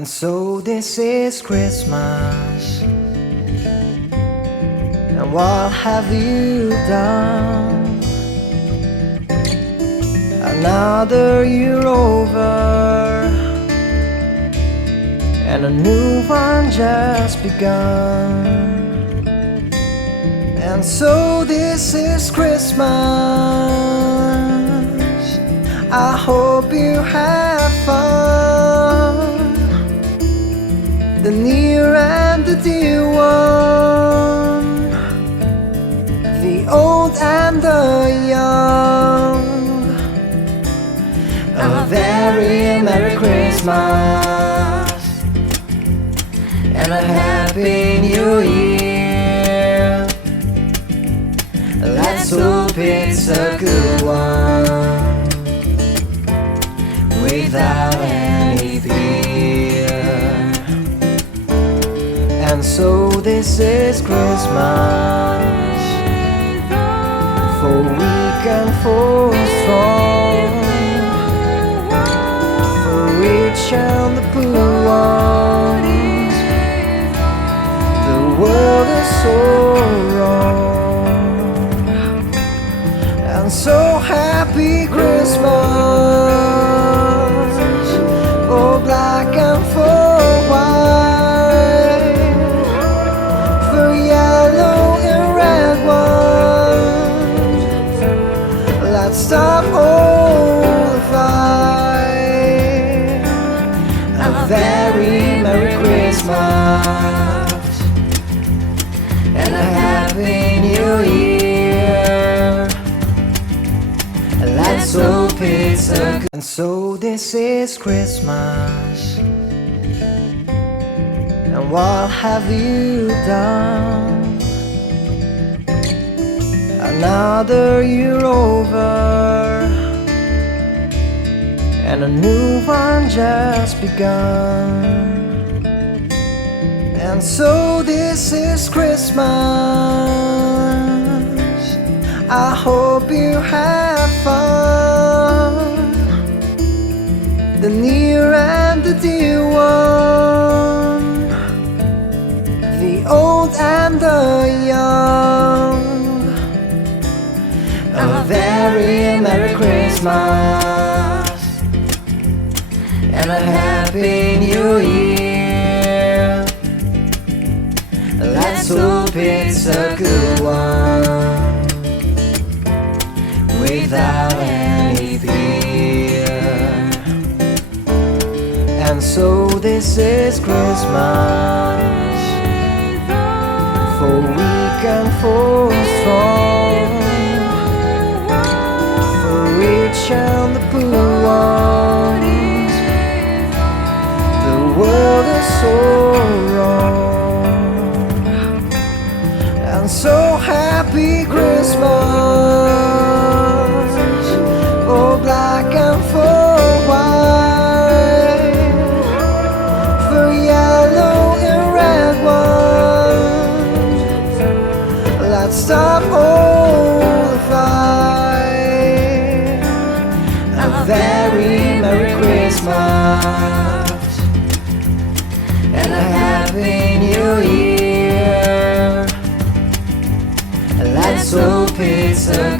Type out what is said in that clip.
And so this is Christmas, and what have you done? Another year over, and a new one just begun. And so this is Christmas, I hope you have fun. The near and the dear one, the old and the young, a very Merry Christmas and a Happy New Year. Let's hope it's a good one, without any fear. And so this is Christmas, for weak and for strong, for rich and the poor ones. The world is so wrong. And so happy Christmas, for black and for white, for yellow and red ones. Let's stop all the fight. A very Merry Christmas and a Happy New Year. Let's hope it's a good. And so this is Christmas, and what have you done? Another year over, and a new one just begun. And so this is Christmas, I hope you have fun. The near and the dear one, the old and the young, a very Merry Christmas and a Happy New Year. Let's hope it's a good one, without any fear. And so this is Christmas, for weak and for strong, for rich and the poor ones. The world is so wrong. And so happy Christmas, for black and for white, for yellow and red ones. Let's stop all the fight. A very Merry Christmas and a Happy New Year. Let's hope it's a good